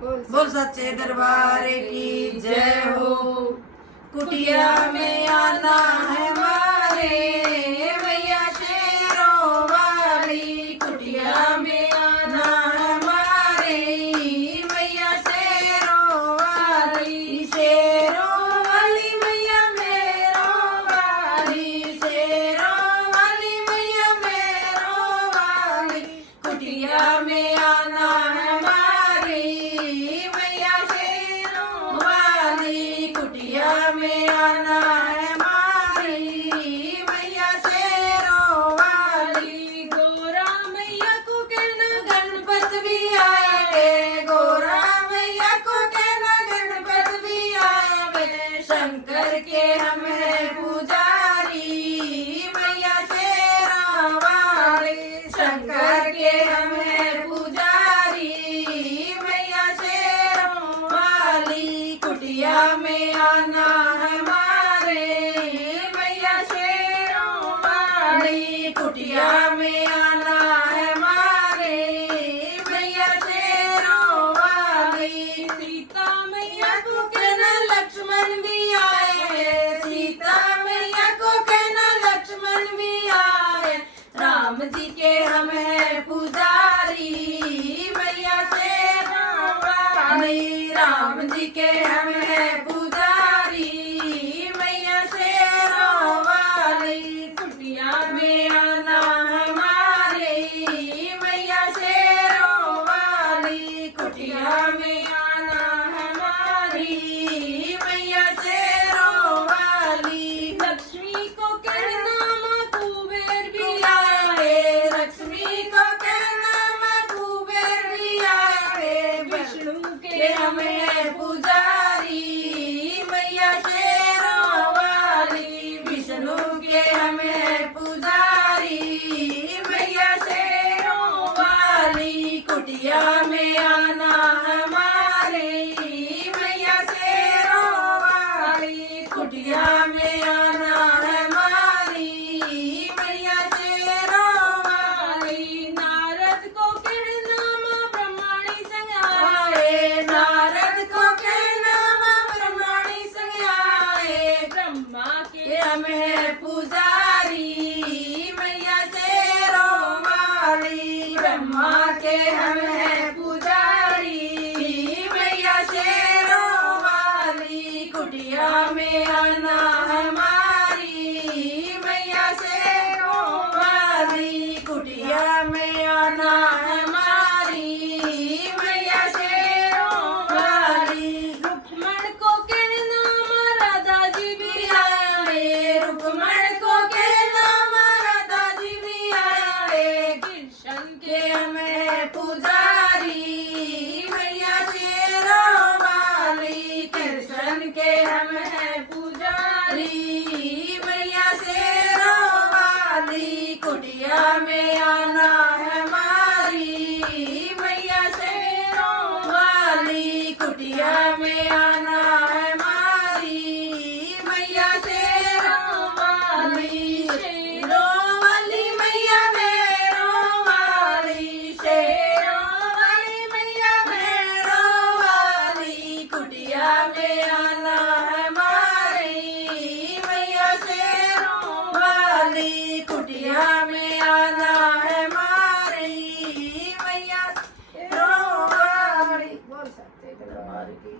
बोल सच्चे दरबार की जय हो। कुटिया में आना है मारे मैया शेरों वाली, कुटिया में आना है मारे मैया शेरों वाली, शेरों वाली मैया मेरों वाली, शेरों वाली मैया मेरों वाली, कुटिया में आना है कुटिया में आना है मारी मैया शेरों वाली। गोरा मैया को कहना गणपत भी आए, गोरा मैया को कहना गणपत भी आए, शंकर के हम है पुजारी मैया शेरों वाली, शंकर के हम है पुजारी मैया शेरों वाली। कुटिया में आना है मारे मैया शेरों वाली, कुटिया में आना है मारे मैया शेरों वाली। सीता मैया को कहना लक्ष्मण भी आए, सीता मैया को कहना लक्ष्मण भी आए, राम जी के हम है पुजारी मैया शेरों वाली, राम जी के हम है पुजारी मैया शेरों वाली। कुटिया में आना है मारे मैया शेरों वाली, कुटिया में आना है मारी मैया शेरों वाली। लक्ष्मी को कहना माँ कुबेर भी आए, लक्ष्मी को कहना माँ कुबेर भी आए, विष्णु के हमें पुजारी मैया शेरों वाली, विष्णु के हमें पुजारी मैया शेरों वाली। कुटिया में आना है मारे मैया शेरों वाली, कुटिया में आना है मारी मैया शेरों वाली। नारद को कहना माँ ब्रह्माणी संग आए, नारद को कहना माँ ब्रह्माणी संग आए, ब्रह्मा के हम है पुजारी मैया शेरों वाली, ब्रह्मा के हम है पुजारी मैया शेरों वाली। कुटिया में आना है मारी मैया शेरों वाली, कुटिया में आना है मारी मैया शेरों वाली। रुक्मण को कहना माँ राधा जी भी आए, रुक्मण को कहना माँ राधा जी भी आए, कृष्ण के हमें पुजारी मैया शेरों वाली, कृष्ण के हम है पुजारी मैया शेरों वाली। कुटिया में आना है मारी मैया शेरों वाली, कुटिया में आना है मारी मैया शेरों वाली, शेरों वाली मैया मेरों वाली, शेरों वाली मैया मेरों वाली। कुटिया में आना है मारी मैया शेरों वाली, कुटिया में आना है मारी मैया शेरों वाली। बोल सकते दरबार की